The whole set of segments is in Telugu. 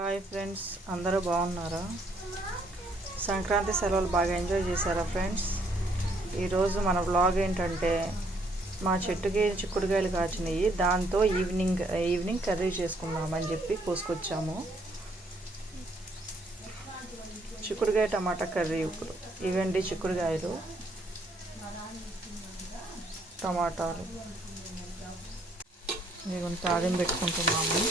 హాయ్ ఫ్రెండ్స్, అందరూ బాగున్నారా? సంక్రాంతి సెలవులు బాగా ఎంజాయ్ చేశారా ఫ్రెండ్స్? ఈరోజు మన వ్లాగ్ ఏంటంటే మా చెట్టుకి చిక్కుడుకాయలు కాచినాయి, దాంతో ఈవినింగ్ కర్రీ చేసుకుందామని చెప్పి కోసుకొచ్చాము. చిక్కుడుకాయ టమాటా కర్రీ. ఇప్పుడు ఇవండి చిక్కుడుకాయలు, టమాటాలు ఇవి తాలింపు పెట్టుకుంటున్నాము.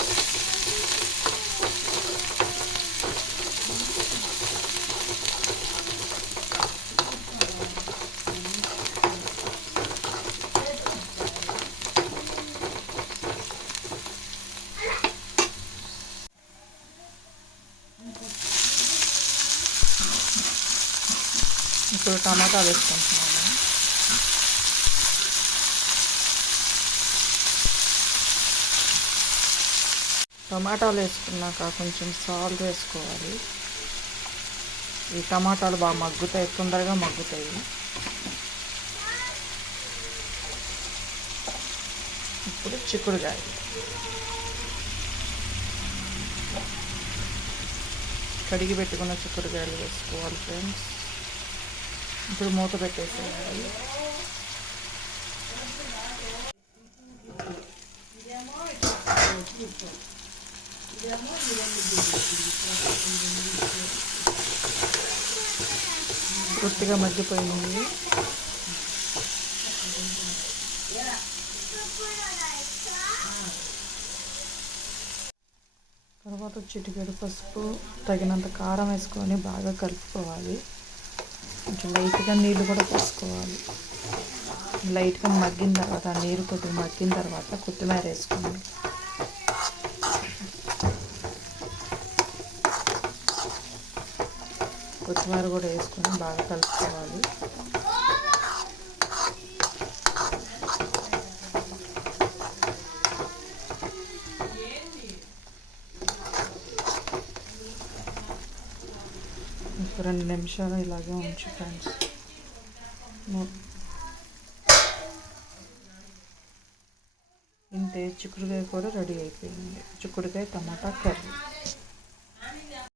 ఇప్పుడు టమాటాలు వేసుకుంటున్నాము. టమాటాలు వేసుకున్నాక కొంచెం సాల్ట్ వేసుకోవాలి. ఈ టమాటాలు బాగా మగ్గుతాయి, తొందరగా మగ్గుతాయి. ఇప్పుడు చిక్కుడుకాయలు కడిగి పెట్టుకున్న చిక్కుడుకాయలు వేసుకోవాలి ఫ్రెండ్స్. ఇప్పుడు మూత పెట్టేసేయాలి. పూర్తిగా మగ్గిపోయింది. తర్వాత చిటికెడు పసుపు, తగినంత కారం వేసుకొని బాగా కలుపుకోవాలి. కొంచెం లైట్గా నీళ్ళు కూడా పోసుకోవాలి. లైట్గా మగ్గిన తర్వాత, నీరు కొద్దిగా మగ్గిన తర్వాత కొత్తిమీర వేసుకోండి. కొత్తిమీర కూడా వేసుకొని బాగా కలుపుకోవాలి. ఒక 2 నిమిషాలు ఇలాగే ఉంచు ఫ్రెండ్స్. ఇంతే, చిక్కుడుకాయ కూర రెడీ అయిపోయింది. చిక్కుడుకాయ టమాటా కర్రీ.